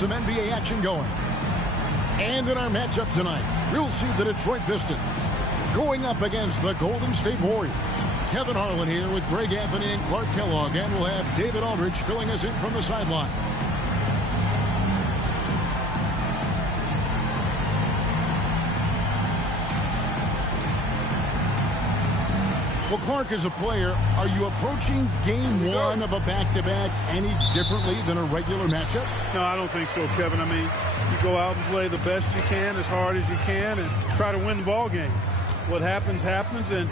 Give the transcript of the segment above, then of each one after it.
some NBA action going. And in our matchup tonight, we'll see the Detroit Pistons going up against the Golden State Warriors. Kevin Harlan here with Greg Anthony and Clark Kellogg, and we'll have David Aldridge filling us in from the sideline. Well, Clark, as a player, are you approaching game one of a back-to-back any differently than a regular matchup? No, I don't think so, Kevin. I mean, you go out and play the best you can, as hard as you can, and try to win the ball game. What happens, happens, and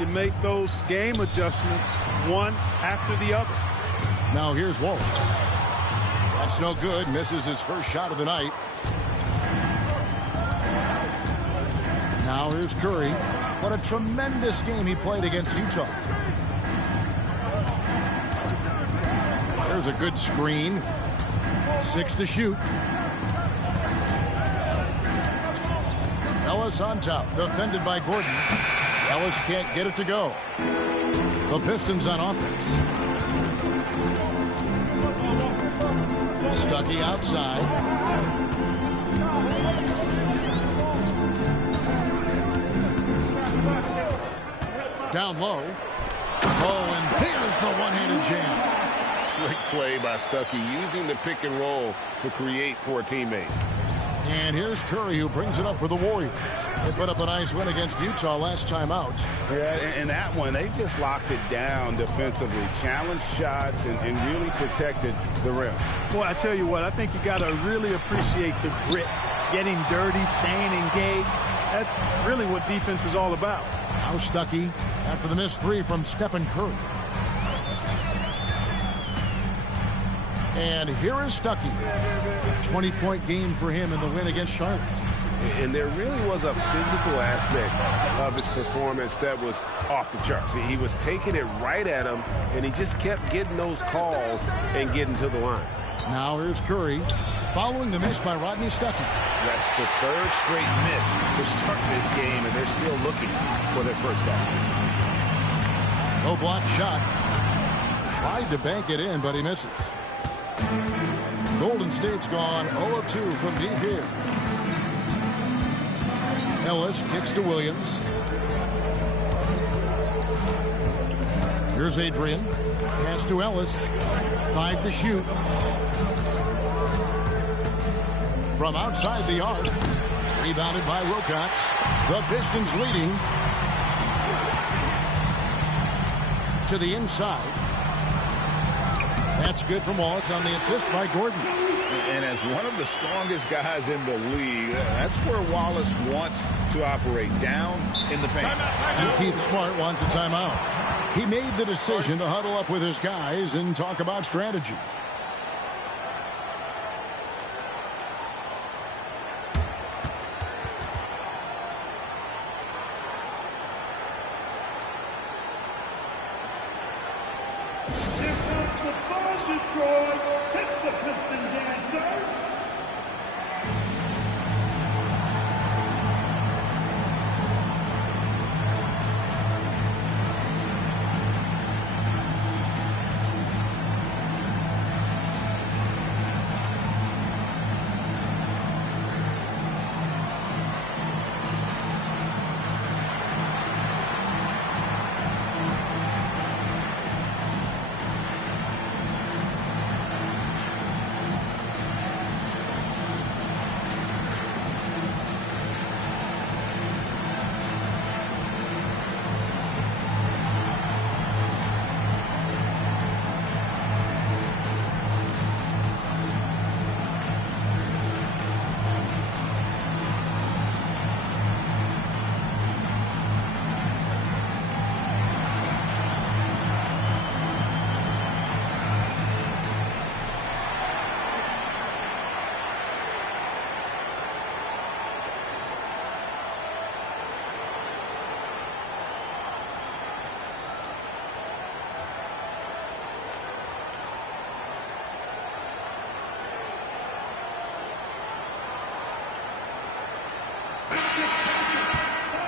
you make those game adjustments one after the other. Now here's Wallace. That's no good. Misses his first shot of the night. Now here's Curry. What a tremendous game he played against Utah. There's a good screen. 6 to shoot. Ellis on top. Defended by Gordon. Ellis can't get it to go. The Pistons on offense. Stuckey outside. Down low. Oh, and there's the one-handed jam. Slick play by Stuckey, using the pick and roll to create for a teammate. And here's Curry, who brings it up for the Warriors. They put up a nice win against Utah last time out. Yeah, and that one, they just locked it down defensively. Challenged shots and really protected the rim. Boy, I tell you what, I think you got to really appreciate the grit. Getting dirty, staying engaged. That's really what defense is all about. Now Stuckey after the missed three from Stephen Curry. And here is Stuckey. 20-point game for him in the win against Charlotte. And there really was a physical aspect of his performance that was off the charts. He was taking it right at him, and he just kept getting those calls and getting to the line. Now here's Curry, following the miss by Rodney Stuckey. That's the third straight miss to start this game, and they're still looking for their first basket. No block shot. Tried to bank it in, but he misses. Golden State's gone 0 of 2 from deep here. Ellis kicks to Williams. Here's Adrian. Pass to Ellis. 5 to shoot. From outside the arc. Rebounded by Wilcox. The Pistons leading. To the inside. That's good from Wallace on the assist by Gordon. And as one of the strongest guys in the league, that's where Wallace wants to operate, down in the paint. And Keith Smart wants a timeout. He made the decision to huddle up with his guys and talk about strategy.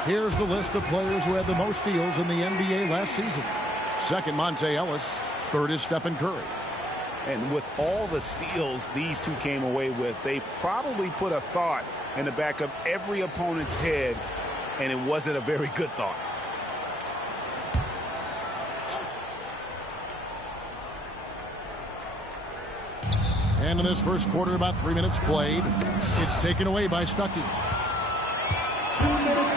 Here's the list of players who had the most steals in the NBA last season. Second, Monte Ellis. Third is Stephen Curry. And with all the steals these two came away with, they probably put a thought in the back of every opponent's head, and it wasn't a very good thought. And in this first quarter, about 3 minutes played, it's taken away by Stuckey.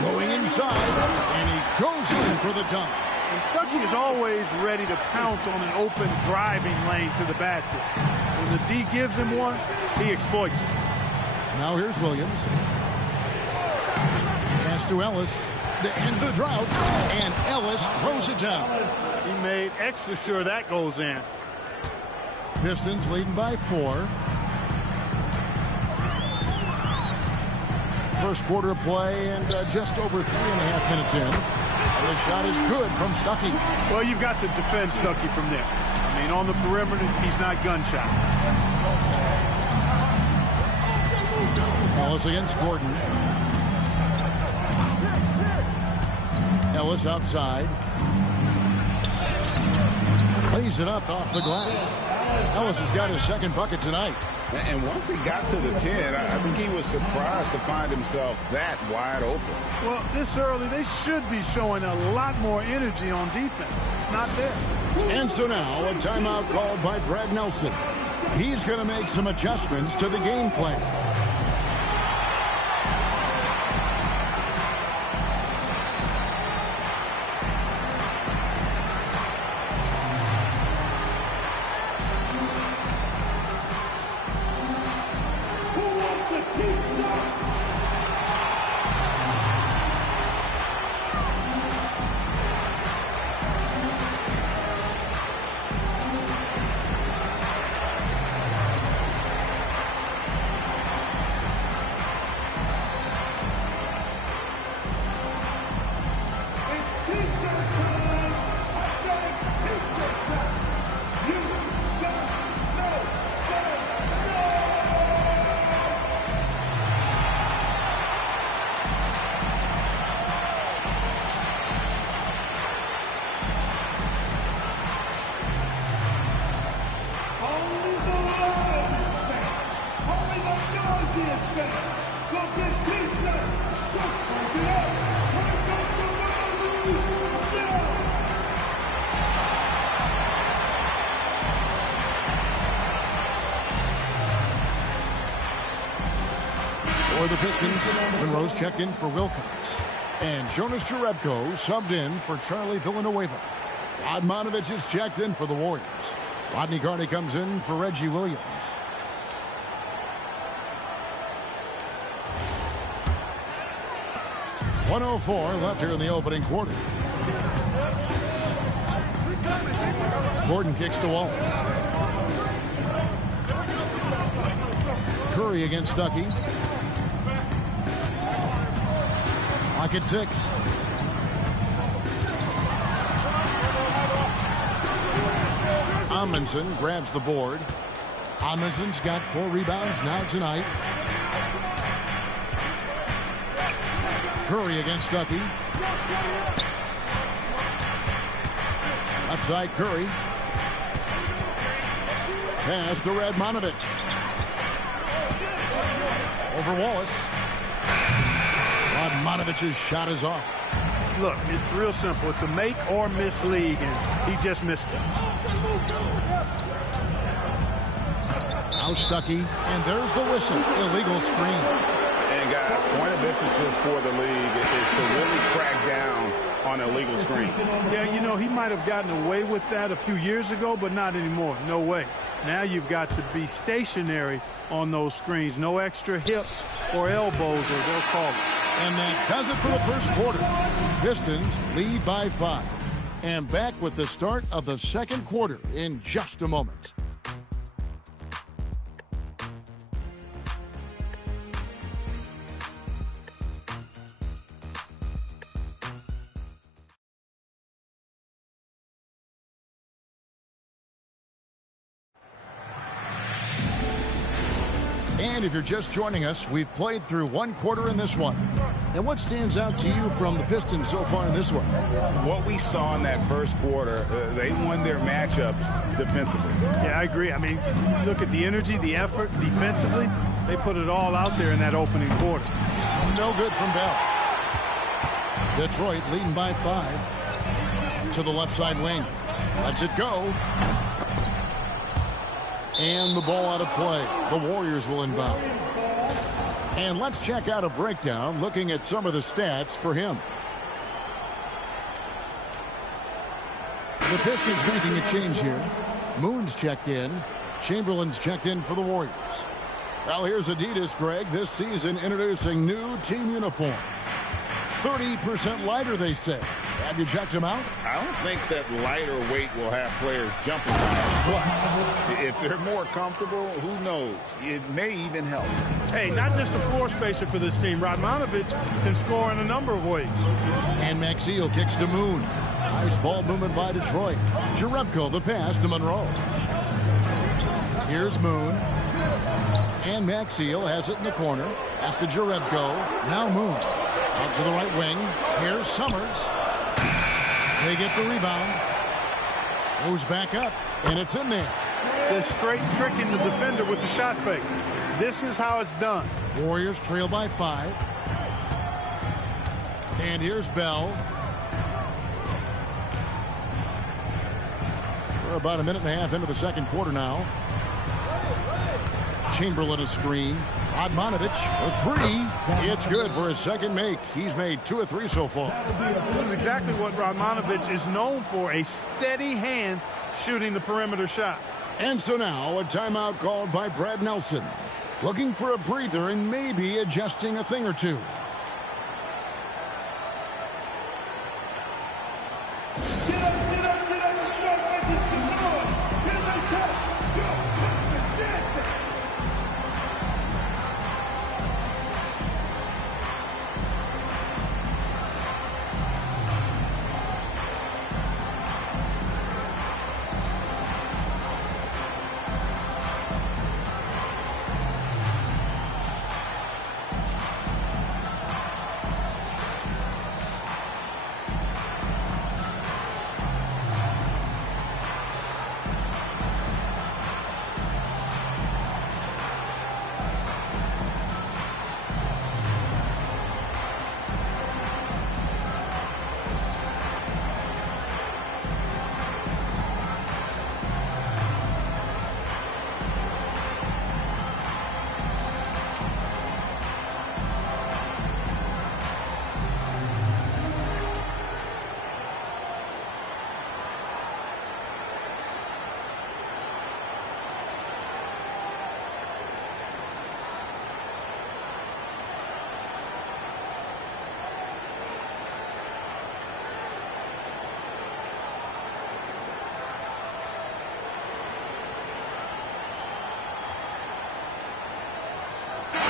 Going inside, and he goes in for the dunk. And Stuckey is always ready to pounce on an open driving lane to the basket. When the D gives him one, he exploits it. Now here's Williams. Pass to Ellis to end the drought, and Ellis throws it down. He made extra sure that goes in. Pistons leading by 4. First quarter of play and just over 3.5 minutes in. And the shot is good from Stuckey. Well, you've got to defend Stuckey from there. I mean, on the perimeter, he's not gunshot. Ellis against Gordon. Ellis outside. Lays it up off the glass. Ellis has got his second bucket tonight. And once he got to the 10, I think he was surprised to find himself that wide open. Well, this early, they should be showing a lot more energy on defense. It's not there. And so now, a timeout called by Brad Nelson. He's going to make some adjustments to the game plan. For the Pistons, Monroe's checked in for Wilcox. And Jonas Jerebko subbed in for Charlie Villanueva. Radmanovich is checked in for the Warriors. Rodney Carney comes in for Reggie Williams. .104 left here in the opening quarter. Gordon kicks to Wallace. Curry against Stuckey. Lock at 6. Amundsen grabs the board. Amundsen's got 4 rebounds now tonight. Curry against Stuckey. Outside Curry. Pass to Radmanovich. Over Wallace. Radmanovich's shot is off. Look, it's real simple. It's a make or miss league, and he just missed it. Now Stuckey, and there's the whistle. Illegal screen. And guys, point of emphasis for the league is to really crack down on illegal screens. Yeah, you know, he might have gotten away with that a few years ago, but not anymore. No way. Now you've got to be stationary on those screens. No extra hips or elbows, or they'll call it. And that does it for the first quarter. Pistons lead by 5. And back with the start of the second quarter in just a moment. And if you're just joining us, we've played through one quarter in this one. And what stands out to you from the Pistons so far in this one? What we saw in that first quarter, they won their matchups defensively. Yeah, I agree. I mean, look at the energy, the effort defensively. They put it all out there in that opening quarter. No good from Bell. Detroit leading by 5 to the left side wing. Lets it go. And the ball out of play. The Warriors will inbound. And let's check out a breakdown looking at some of the stats for him. The Pistons making a change here. Moon's checked in. Chamberlain's checked in for the Warriors. Well, here's Adidas, Greg, this season introducing new team uniform. 30% lighter, they say. Have you checked them out? I don't think that lighter weight will have players jumping high. But if they're more comfortable, who knows? It may even help. Hey, not just a floor spacer for this team. Radmanovic can score in a number of ways. And Maxiel kicks to Moon. Nice ball movement by Detroit. Jerebko the pass to Monroe. Here's Moon. And Maxiel has it in the corner. Pass to Jerebko. Now Moon. Out to the right wing. Here's Summers. They get the rebound. Goes back up. And it's in there. It's a straight tricking the defender with the shot fake. This is how it's done. Warriors trail by 5. And here's Bell. We're about a minute and a half into the second quarter now. Chamberlain a screen. Radmanovic for 3. It's good for his second make. He's made 2 of 3 so far. This is exactly what Radmanovic is known for, a steady hand shooting the perimeter shot. And so now a timeout called by Brad Nelson. Looking for a breather and maybe adjusting a thing or two.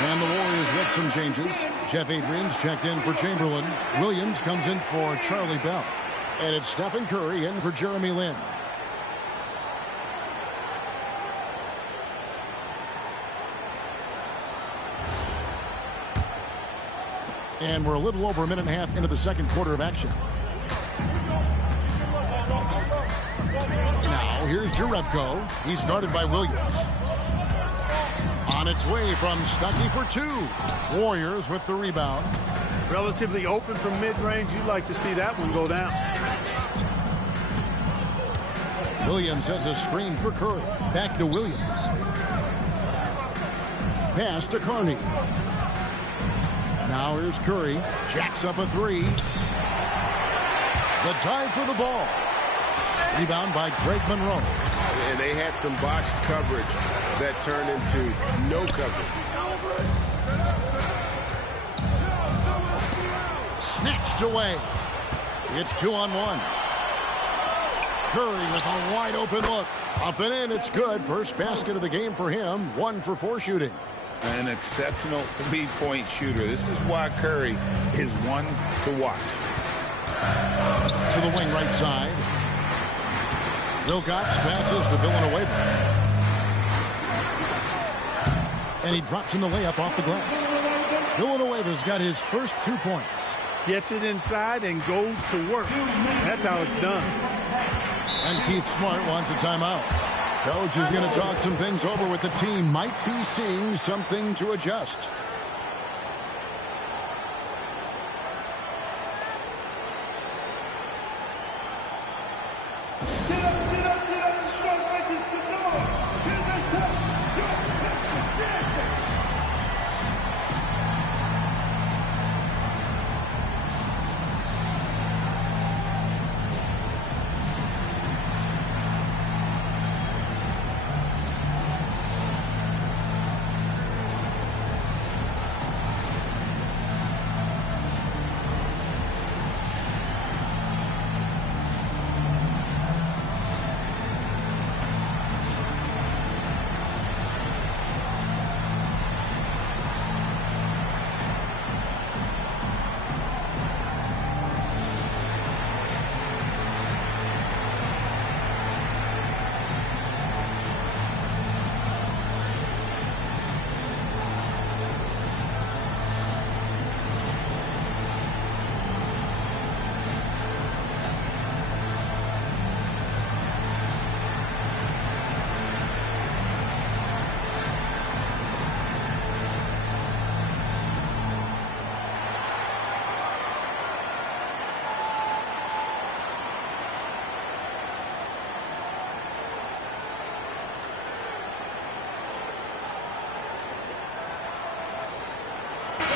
And the Warriors with some changes. Jeff Adrian's checked in for Chamberlain. Williams comes in for Charlie Bell. And it's Stephen Curry in for Jeremy Lin. And we're a little over a minute and a half into the second quarter of action. Now here's Jerebko. He's guarded by Williams. On its way from Stuckey for 2. Warriors with the rebound. Relatively open from mid-range. You'd like to see that one go down. Williams has a screen for Curry. Back to Williams. Pass to Carney. Now here's Curry. Jacks up a 3. The dive for the ball. Rebound by Greg Monroe. And they had some botched coverage that turned into no coverage. Snatched away. It's 2-on-1. Curry with a wide open look. Up and in. It's good. First basket of the game for him. 1 for 4 shooting. An exceptional three-point shooter. This is why Curry is one to watch. To the wing right side. Wilcox passes to Villanueva. And he drops in the layup off the glass. Villanueva's got his first 2 points. Gets it inside and goes to work. That's how it's done. And Keith Smart wants a timeout. Coach is going to talk some things over with the team. Might be seeing something to adjust.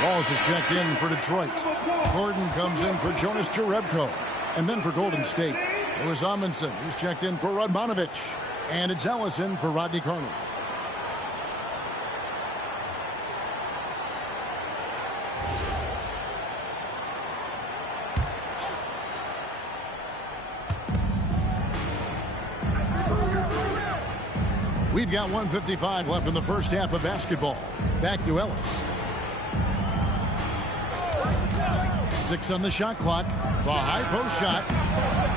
Walls is checked in for Detroit. Gordon comes in for Jonas Jerebko. And then for Golden State, Lewis Amundsen, who's checked in for Radmanovich. And it's Ellison for Rodney Carney. We've got 1:55 left in the first half of basketball. Back to Ellis. 6 on the shot clock. The high post shot.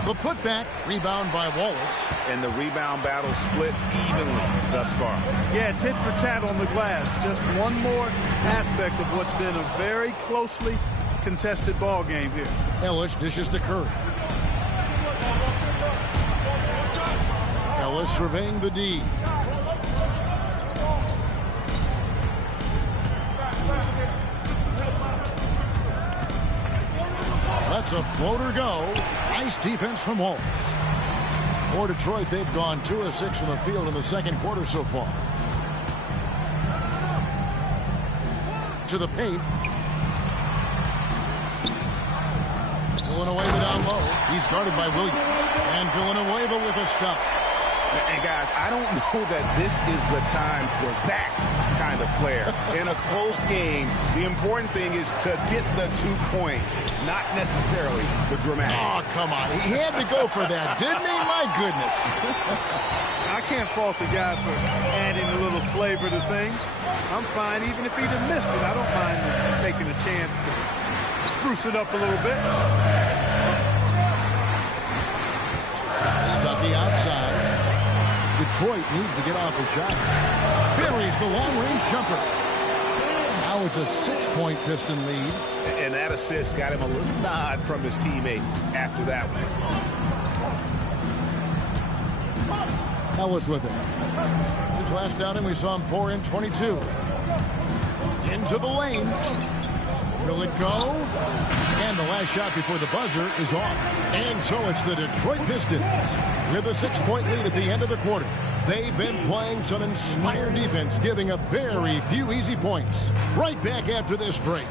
The putback. Rebound by Wallace. And the rebound battle split evenly thus far. Yeah, tit for tat on the glass. Just one more aspect of what's been a very closely contested ball game here. Ellis dishes to Curry. Ellis surveying the D. That's a floater go. Nice defense from Wallace. For Detroit, they've gone 2 of 6 from the field in the second quarter so far. To the paint. Villanueva down low. He's guarded by Williams. And Villanueva with a stuff. And guys, I don't know that this is the time for that kind of flair. In a close game, the important thing is to get the 2 points, not necessarily the dramatics. Oh, come on. He had to go for that, didn't he? My goodness. I can't fault the guy for adding a little flavor to things. I'm fine even if he'd have missed it. I don't mind taking a chance to spruce it up a little bit. Stuckey outside. Detroit needs to get off a shot. Buries the long-range jumper. Now it's a 6-point Piston lead. And that assist got him a little nod from his teammate after that one. Ellis with it. His last outing, we saw him pour in 22. Into the lane. Will it go? And the last shot before the buzzer is off. And so it's the Detroit Pistons with a 6-point lead at the end of the quarter. They've been playing some inspired defense, giving up very few easy points. Right back after this break.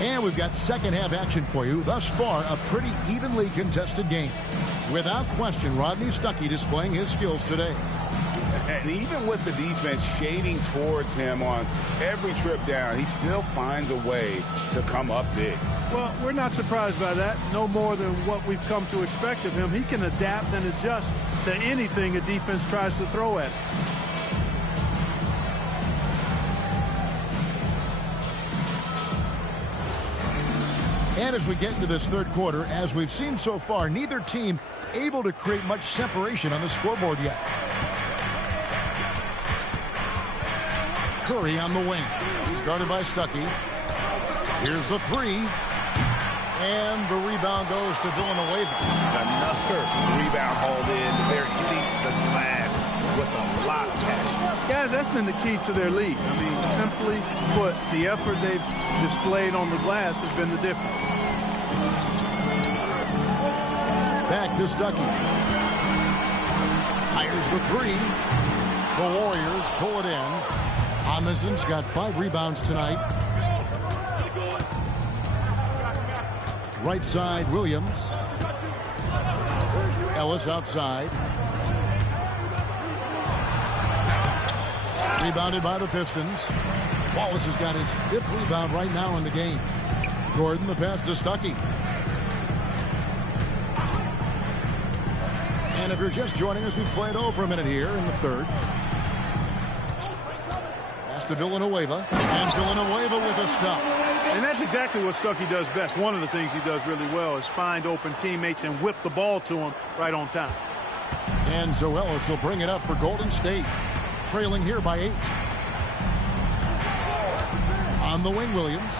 And we've got second half action for you. Thus far, a pretty evenly contested game. Without question, Rodney Stuckey displaying his skills today. And even with the defense shading towards him on every trip down, he still finds a way to come up big. Well, we're not surprised by that. No more than what we've come to expect of him. He can adapt and adjust to anything a defense tries to throw at him. And And as we get into this third quarter, as we've seen so far, neither team able to create much separation on the scoreboard yet. Curry on the wing. He's guarded by Stuckey. Here's the three. And the rebound goes to Villanueva. Another rebound hauled in. They're hitting the glass with a lot of passion. Guys, that's been the key to their lead. I mean, simply put, the effort they've displayed on the glass has been the difference. Back to Stuckey. Fires the three. The Warriors pull it in. Amundsen's got 5 rebounds tonight. Right side, Williams. Ellis outside. Rebounded by the Pistons. Wallace has got his 5th rebound right now in the game. Gordon, the pass to Stuckey. And if you're just joining us, we played over a minute here in the third. Pass to Villanueva. And Villanueva with a stuff. And that's exactly what Stuckey does best. One of the things he does really well is find open teammates and whip the ball to them right on time. And so Ellis will bring it up for Golden State. Trailing here by 8. On the wing, Williams.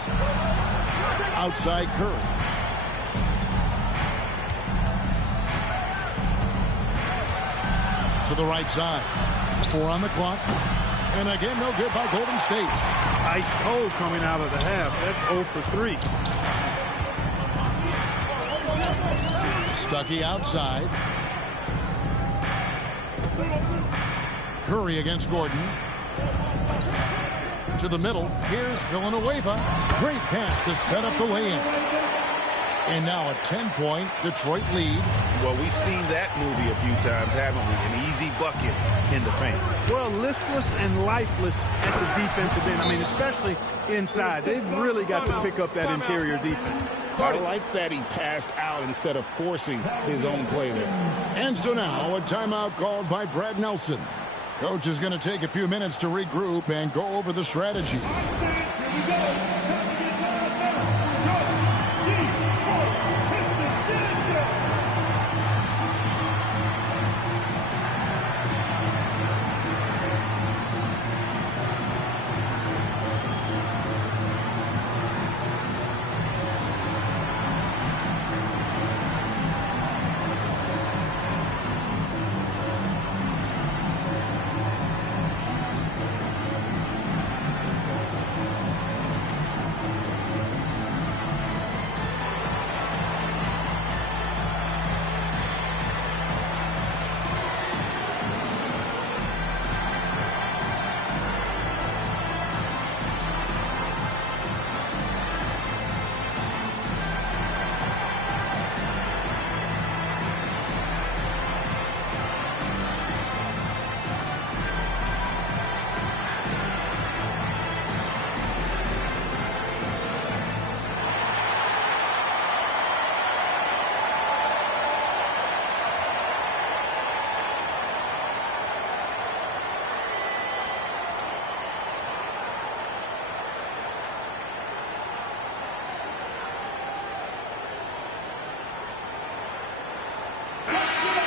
Outside, Curry. To the right side. 4 on the clock. And again, no good by Golden State. Ice cold coming out of the half. That's 0 for 3. Stuckey outside. Curry against Gordon. To the middle. Here's Villanueva. Great pass to set up the lay-in. And now a 10-point Detroit lead. Well, we've seen that movie a few times, haven't we? An easy bucket in the paint. Well, listless and lifeless at the defensive end. I mean, especially inside. They've really got to pick up that interior defense. I like that he passed out instead of forcing his own play there. And so now a timeout called by Brad Nelson. Coach is going to take a few minutes to regroup and go over the strategy.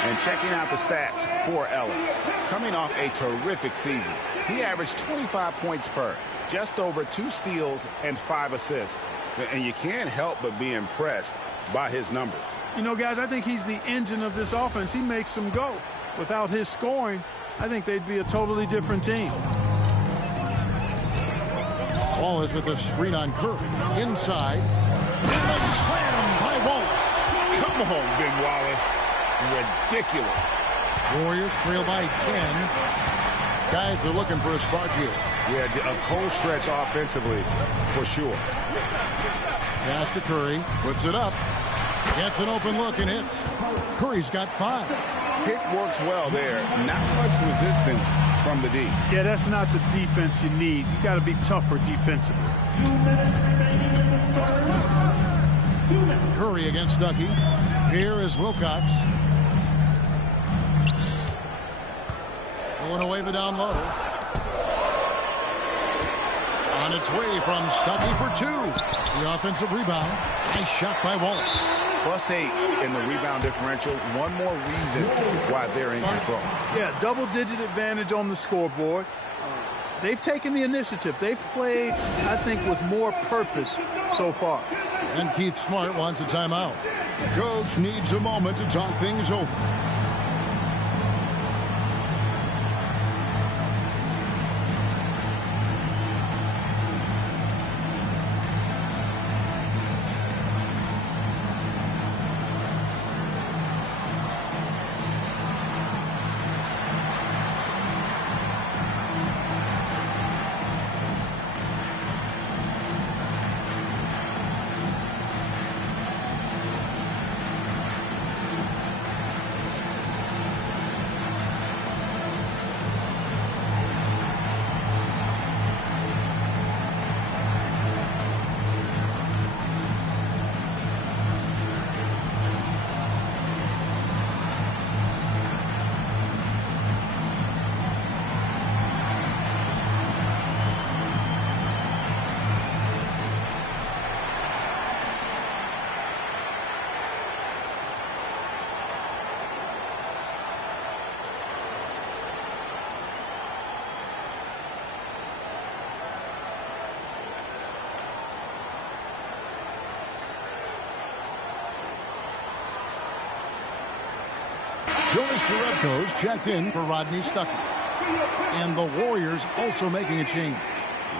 And checking out the stats for Ellis. Coming off a terrific season, he averaged 25 points per, just over 2 steals and 5 assists. And you can't help but be impressed by his numbers. You know, guys, I think he's the engine of this offense. He makes them go. Without his scoring, I think they'd be a totally different team. Wallace with a screen on Curry. Inside. And the slam by Wallace. Come on, Ben Wallace. Ridiculous. Warriors trail by 10. Guys are looking for a spark here. Yeah, a cold stretch offensively, for sure. Pass to Curry. Puts it up. Gets an open look and hits. Curry's got 5. Pick works well there. Not much resistance from the D. Yeah, that's not the defense you need. You got to be tougher defensively. 2 minutes remaining in the third. 2 minutes. Curry against Stuckey. Here is Wilcox. Going away the down low. On its way from Stuckey for two. The offensive rebound. Nice shot by Wallace. +8 in the rebound differential. One more reason why they're in control. Yeah, double-digit advantage on the scoreboard. They've taken the initiative. They've played, I think, with more purpose so far. And Keith Smart wants a timeout. Coach needs a moment to talk things over. Jonas Jerebko's checked in for Rodney Stuckey. And the Warriors also making a change.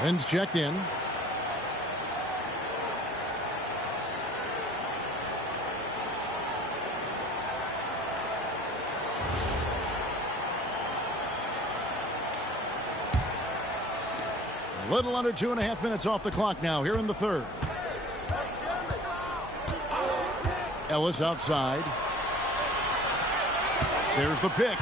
Lynn's checked in. A little under 2.5 minutes off the clock now here in the third. Ellis outside. There's the pick.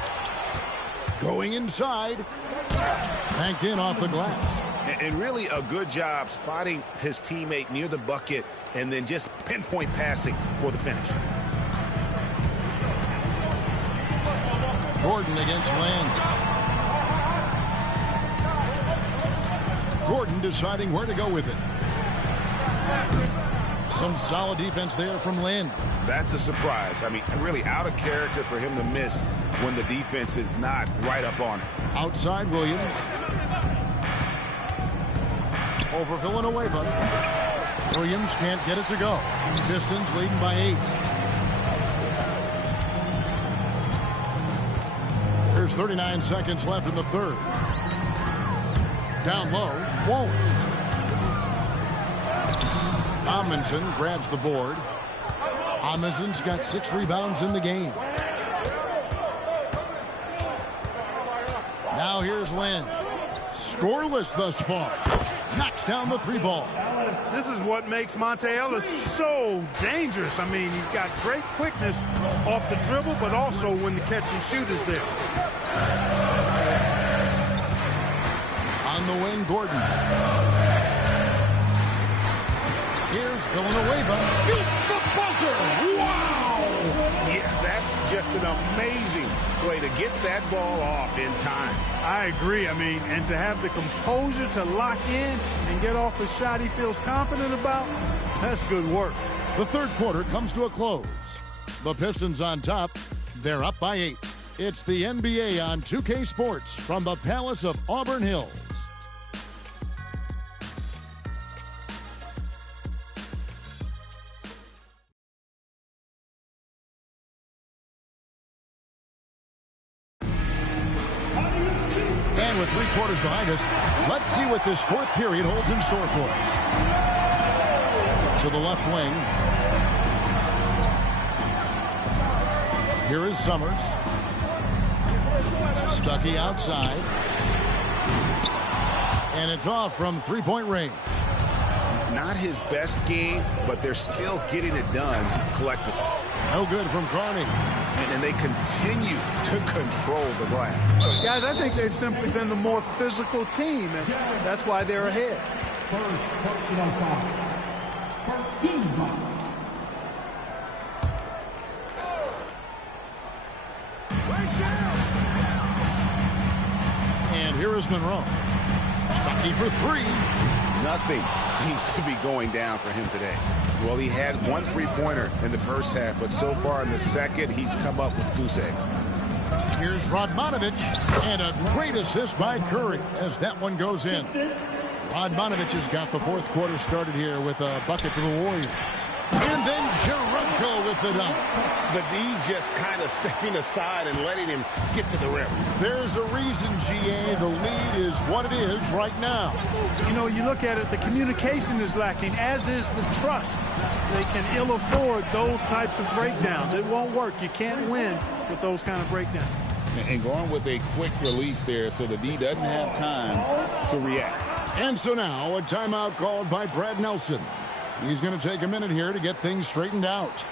Going inside. Banked in off the glass. And really a good job spotting his teammate near the bucket and then just pinpoint passing for the finish. Gordon against Land. Gordon deciding where to go with it. Some solid defense there from Lynn. That's a surprise. I mean, really out of character for him to miss when the defense is not right up on it. Outside Williams. Over Villanueva. Williams can't get it to go. Pistons leading by 8. There's 39 seconds left in the third. Down low, Wallace. Amundsen grabs the board. Amundsen's got 6 rebounds in the game. Now here's Lynn. Scoreless thus far. Knocks down the 3 ball. This is what makes Monte Ellis so dangerous. I mean, he's got great quickness off the dribble, but also when the catch and shoot is there. On the wing, Gordon. Here's Villanueva. Beats the buzzer. Wow! Yeah, that's just an amazing way to get that ball off in time. I agree. I mean, and to have the composure to lock in and get off a shot he feels confident about, that's good work. The third quarter comes to a close. The Pistons on top. They're up by 8. It's the NBA on 2K Sports from the Palace of Auburn Hills. And with 3 quarters behind us, let's see what this fourth period holds in store for us. To the left wing. Here is Summers. Stuckey outside. And it's off from 3-point range. Not his best game, but they're still getting it done collectively. No good from Carney. And they continue to control the glass. Guys, I think they've simply been the more physical team, and that's why they're ahead. First personal foul. First team foul. And here is Monroe. Stuckey for 3. Nothing seems to be going down for him today. Well, he had one three-pointer in the first half, but so far in the second, he's come up with goose eggs. Here's Radmanovic, and a great assist by Curry as that one goes in. Radmanovic has got the fourth quarter started here with a bucket for the Warriors. And then Jerebko with the dunk. The D just kind of stepping aside and letting him get to the rim. There's a reason, GA, the lead is what it is right now. You know, you look at it, the communication is lacking, as is the trust. They can ill afford those types of breakdowns. It won't work. You can't win with those kind of breakdowns. And going with a quick release there so the D doesn't have time to react. And so now a timeout called by Brad Nelson. He's going to take a minute here to get things straightened out.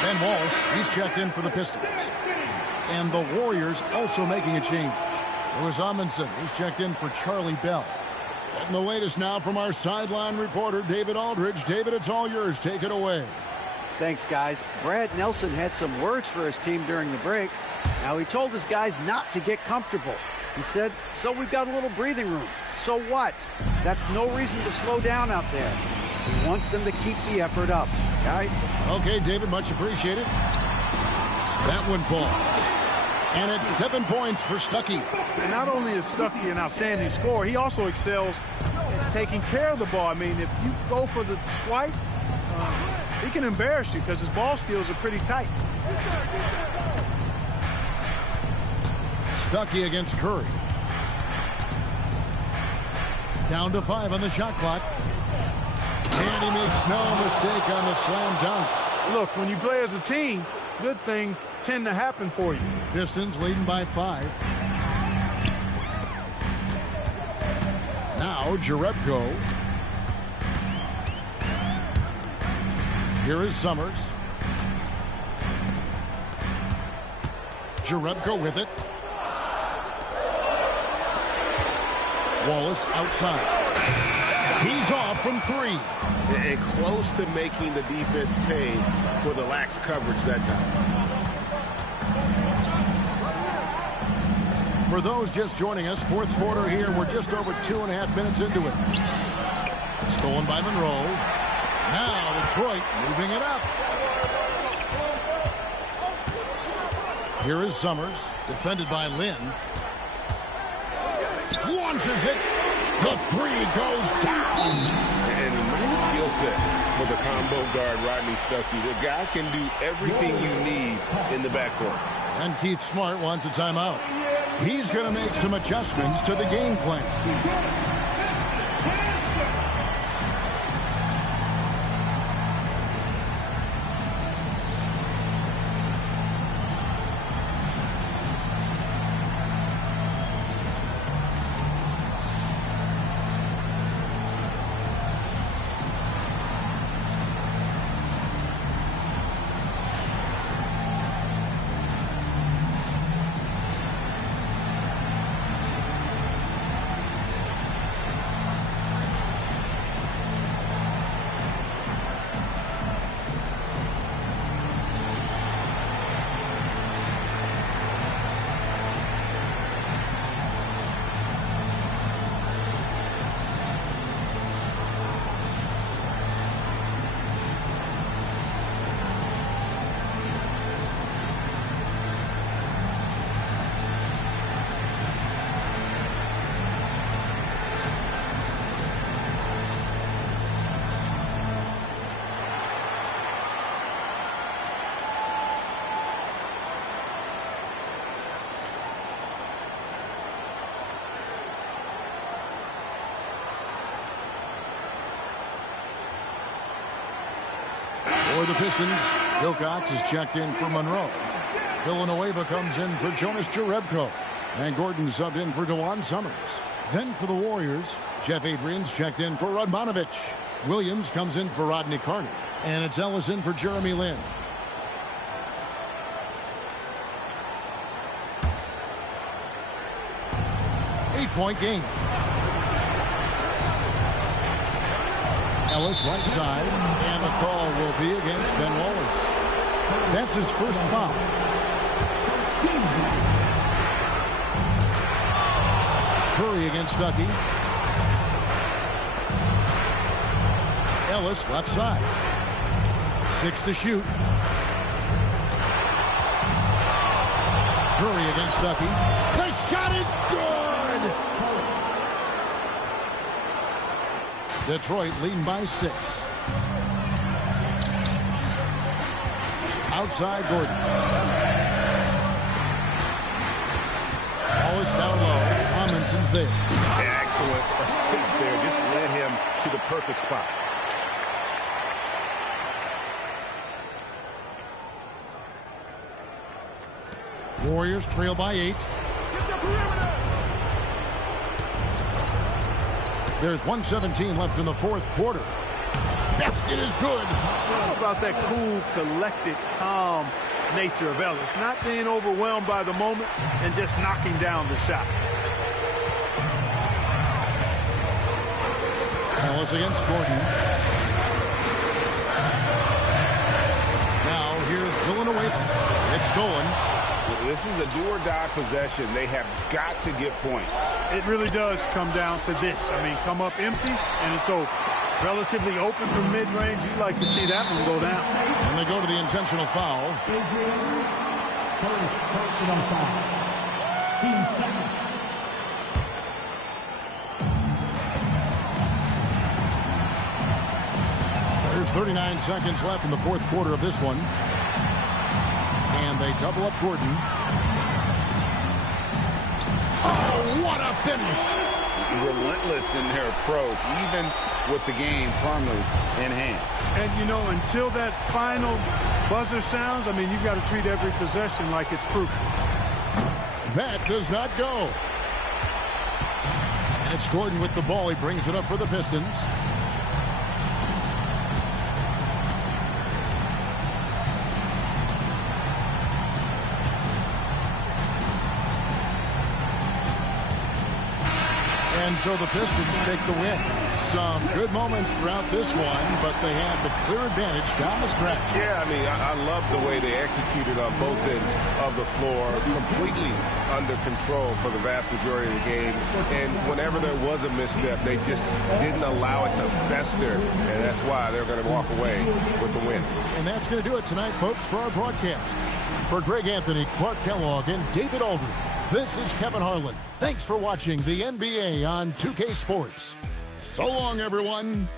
Ben Wallace, he's checked in for the Pistons. And the Warriors also making a change. Lewis Amundsen, he's checked in for Charlie Bell. And the latest now from our sideline reporter, David Aldridge. David, it's all yours. Take it away. Thanks, guys. Brad Nelson had some words for his team during the break. Now, he told his guys not to get comfortable. He said, so we've got a little breathing room. So what? That's no reason to slow down out there. He wants them to keep the effort up. Guys? Okay, David, much appreciated. That one falls. And it's 7 points for Stuckey. And not only is Stuckey an outstanding scorer, he also excels at taking care of the ball. I mean, if you go for the swipe, he can embarrass you because his ball skills are pretty tight. Stuckey against Curry. Down to 5 on the shot clock. And he makes no mistake on the slam dunk. Look, when you play as a team, good things tend to happen for you. Pistons leading by 5. Now Jerebko. Here is Summers. Jerebko with it. Wallace outside. He's off from 3. And close to making the defense pay for the lax coverage that time. For those just joining us, fourth quarter here. We're just over 2.5 minutes into it. Stolen by Monroe. Now Detroit moving it up. Here is Summers, defended by Lynn. Launches it. The 3 goes down. And a nice skill set for the combo guard, Rodney Stuckey. The guy can do everything you need in the backcourt. And Keith Smart wants a timeout. He's going to make some adjustments to the game plan. For the Pistons, Wilcox is checked in for Monroe. Villanueva comes in for Jonas Jerebko. And Gordon subbed in for DeJuan Summers. Then for the Warriors, Jeff Adrian's checked in for Radmanovich. Williams comes in for Rodney Carney. And it's Ellis in for Jeremy Lin. Eight-point game. Ellis right side, and the call will be against Ben Wallace. That's his first foul. Curry against Stuckey. Ellis left side. 6 to shoot. Curry against Stuckey. The shot is good! Detroit leading by 6. Outside Gordon. Wallace down low. Amundsen's there. Excellent assist there. Just led him to the perfect spot. Warriors trail by 8. There's 1:17 left in the fourth quarter. Basket is good. How about that cool, collected, calm nature of Ellis? Not being overwhelmed by the moment and just knocking down the shot. Ellis against Gordon. Now here's Villanueva. It's stolen. This is a do-or-die possession. They have got to get points. It really does come down to this. I mean, come up empty, and it's over. Relatively open from mid-range. You'd like to see that one go down. And they go to the intentional foul. Adrian, first personal foul. Team second. There's 39 seconds left in the fourth quarter of this one. And they double up Gordon. Oh, what a finish! Relentless in their approach, even with the game firmly in hand. And, you know, until that final buzzer sounds, I mean, you've got to treat every possession like it's crucial. That does not go. And it's Gordon with the ball. He brings it up for the Pistons. And so the Pistons take the win. Some good moments throughout this one, but they had the clear advantage down the stretch. Yeah, I mean, I love the way they executed on both ends of the floor, completely under control for the vast majority of the game. And whenever there was a misstep, they just didn't allow it to fester, and that's why they're going to walk away with the win. And that's going to do it tonight, folks, for our broadcast. For Greg Anthony, Clark Kellogg, and David Aldridge, this is Kevin Harlan. Thanks for watching the NBA on 2K Sports. So long, everyone.